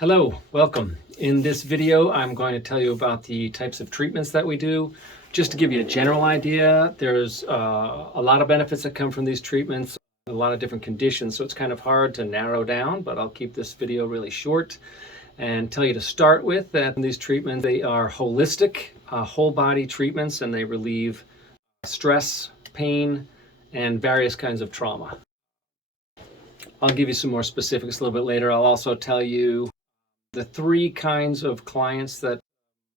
Hello, welcome. In this video, I'm going to tell you about the types of treatments that we do. Just to give you a general idea, there's a lot of benefits that come from these treatments, a lot of different conditions, so it's kind of hard to narrow down, but I'll keep this video really short and tell you to start with that these treatments, they are holistic, whole body treatments, and they relieve stress, pain, and various kinds of trauma. I'll give you some more specifics a little bit later. I'll also tell you the three kinds of clients that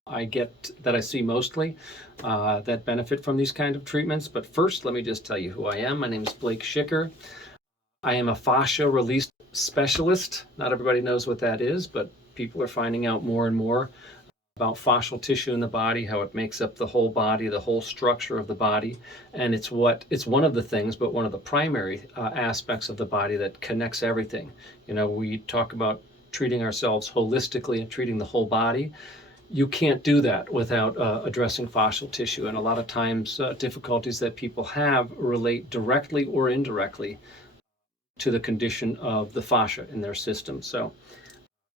I see mostly that benefit from these kind of treatments. But first, let me just tell you who I am. My name is Blake Schicker. I am a fascia release specialist. Not everybody knows what that is, but people are finding out more and more about fascial tissue in the body, how it makes up the whole body, the whole structure of the body. And it's one of the things, but one of the primary aspects of the body that connects everything. You know, we talk about treating ourselves holistically and treating the whole body. You can't do that without addressing fascial tissue. And a lot of times difficulties that people have relate directly or indirectly to the condition of the fascia in their system. So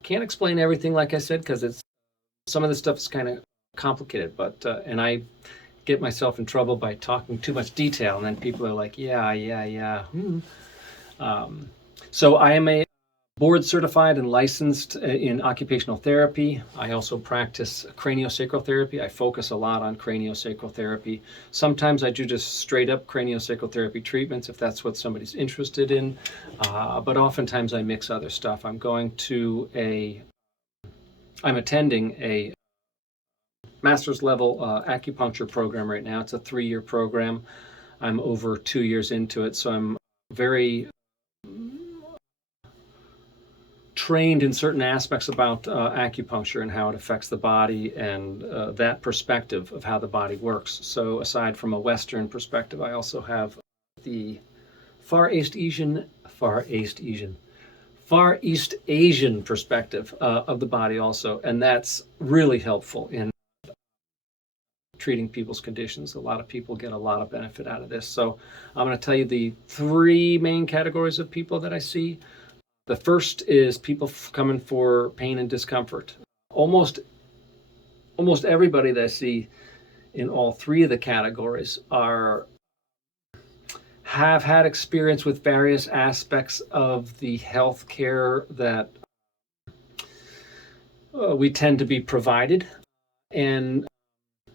can't explain everything, like I said, because some of the stuff is kind of complicated, but and I get myself in trouble by talking too much detail, and then people are like, yeah. So I am a board certified and licensed in occupational therapy. I also practice craniosacral therapy. I focus a lot on craniosacral therapy. Sometimes I do just straight up craniosacral therapy treatments if that's what somebody's interested in, but oftentimes I mix other stuff. I'm attending a master's level acupuncture program right now. It's a 3-year program. I'm over 2 years into it, so I'm very trained in certain aspects about acupuncture and how it affects the body and that perspective of how the body works. So aside from a Western perspective, I also have the Far East Asian perspective of the body also, and that's really helpful in treating people's conditions. A lot of people get a lot of benefit out of this. So I'm going to tell you the 3 main categories of people that I see. The first is people coming for pain and discomfort. Almost everybody that I see in all 3 of the categories have had experience with various aspects of the healthcare that we tend to be provided. And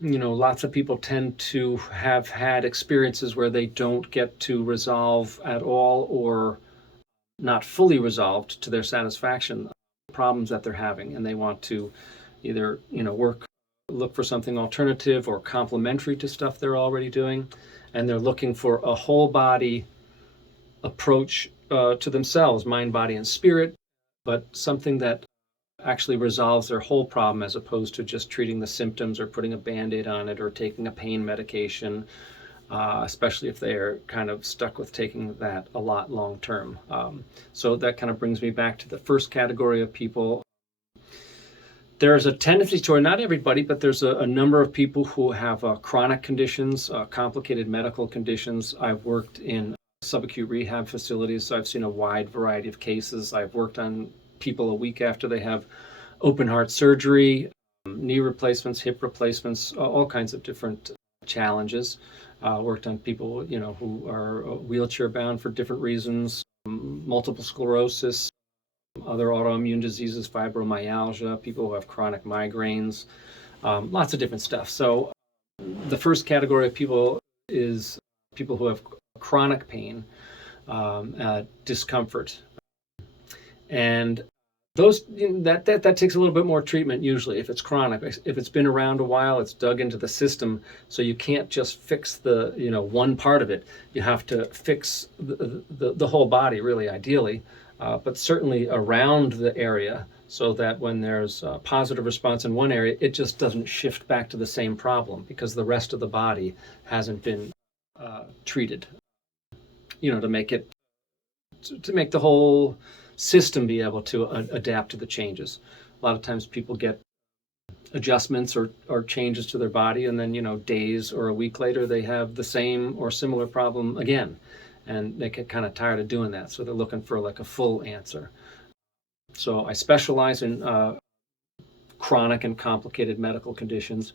you know, lots of people tend to have had experiences where they don't get to resolve at all or not fully resolved to their satisfaction problems that they're having, and they want to either, you know, look for something alternative or complementary to stuff they're already doing, and they're looking for a whole body approach to themselves, mind, body, and spirit, but something that actually resolves their whole problem as opposed to just treating the symptoms or putting a band-aid on it or taking a pain medication, especially if they're kind of stuck with taking that a lot long term. So that kind of brings me back to the first category of people. There's a tendency toward, not everybody, but there's a number of people who have chronic conditions, complicated medical conditions. I've worked in subacute rehab facilities, so I've seen a wide variety of cases. I've worked on people a week after they have open heart surgery, knee replacements, hip replacements, all kinds of different challenges. Worked on people, you know, who are wheelchair bound for different reasons, multiple sclerosis, other autoimmune diseases, fibromyalgia, people who have chronic migraines, lots of different stuff. So the first category of people is people who have chronic pain, discomfort. And those that takes a little bit more treatment usually if it's chronic. If it's been around a while, it's dug into the system, so you can't just fix the, you know, one part of it. You have to fix the whole body, really, ideally, but certainly around the area, so that when there's a positive response in one area, it just doesn't shift back to the same problem because the rest of the body hasn't been treated, you know, to make the whole system be able to adapt to the changes. A lot of times people get adjustments or changes to their body, and then, you know, days or a week later they have the same or similar problem again, and they get kind of tired of doing that, so they're looking for like a full answer. So I specialize in chronic and complicated medical conditions,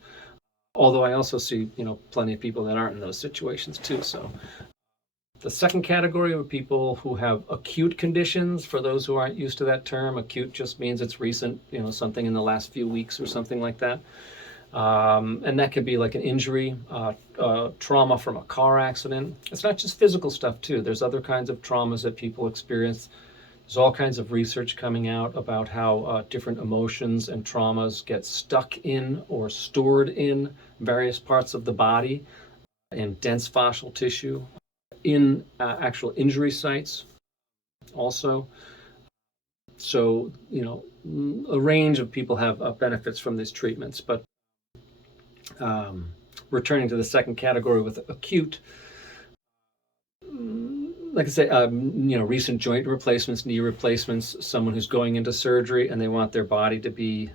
although I also see, plenty of people that aren't in those situations too. So the second category are people who have acute conditions. For those who aren't used to that term, acute just means it's recent, something in the last few weeks or something like that. And that could be like an injury, trauma from a car accident. It's not just physical stuff too. There's other kinds of traumas that people experience. There's all kinds of research coming out about how different emotions and traumas get stuck in or stored in various parts of the body, in dense fascial tissue, in actual injury sites also. So, a range of people have benefits from these treatments. But returning to the second category with acute, like I say, recent joint replacements, knee replacements, someone who's going into surgery and they want their body to be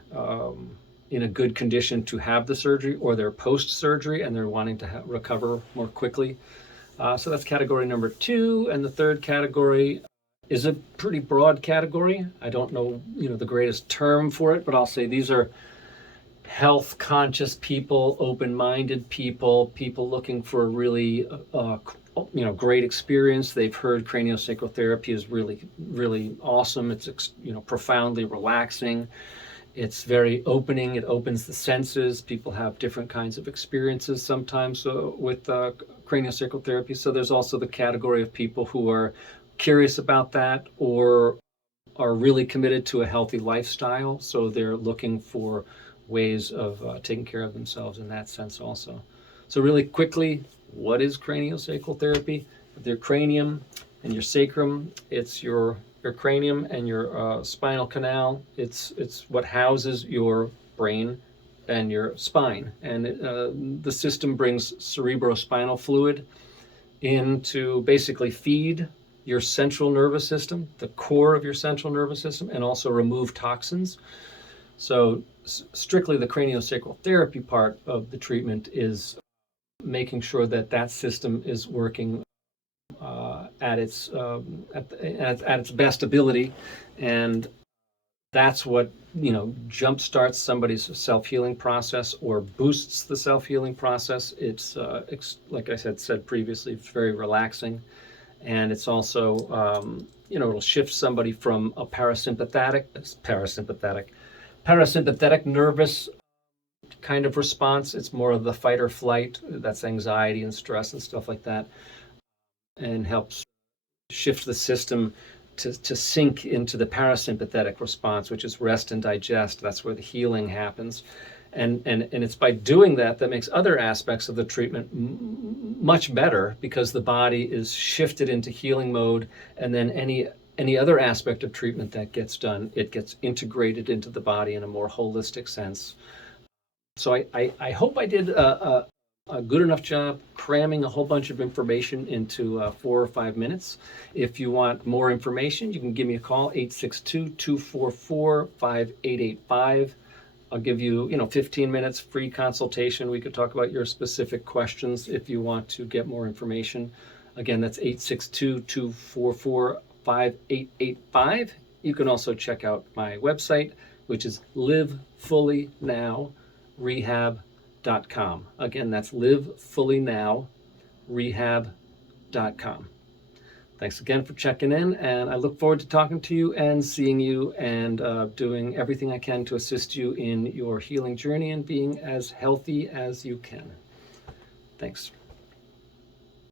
in a good condition to have the surgery, or they're post-surgery and they're wanting to recover more quickly. So that's category number 2. And the third category is a pretty broad category. I don't know, the greatest term for it, but I'll say these are health conscious people, open-minded people looking for a really great experience. They've heard craniosacral therapy is really, really awesome. It's profoundly relaxing. It's very opening. It opens the senses. People have different kinds of experiences sometimes with craniosacral therapy. So there's also the category of people who are curious about that or are really committed to a healthy lifestyle. So they're looking for ways of taking care of themselves in that sense also. So really quickly, what is craniosacral therapy? Your cranium and your sacrum, it's your cranium and your spinal canal. It's what houses your brain and your spine. And the system brings cerebrospinal fluid in to basically feed your central nervous system, the core of your central nervous system, and also remove toxins. So strictly the craniosacral therapy part of the treatment is making sure that system is working at its best ability, and that's what jump starts somebody's self-healing process or boosts the self-healing process. It's like I said previously, it's very relaxing, and it's also it'll shift somebody from a parasympathetic nervous kind of response. It's more of the fight or flight. That's anxiety and stress and stuff like that, and helps shift the system to sink into the parasympathetic response, which is rest and digest. That's where the healing happens. And it's by doing that makes other aspects of the treatment much better, because the body is shifted into healing mode, and then any other aspect of treatment that gets done, it gets integrated into the body in a more holistic sense. So I hope I did a good enough job cramming a whole bunch of information into 4 or 5 minutes. If you want more information, you can give me a call, 862-244-5885. I'll give you, 15 minutes free consultation. We could talk about your specific questions if you want to get more information. Again, that's 862-244-5885. You can also check out my website, which is livefullynow.rehab.com. Again, that's livefullynow.rehab.com. Thanks again for checking in, and I look forward to talking to you and seeing you and doing everything I can to assist you in your healing journey and being as healthy as you can. Thanks.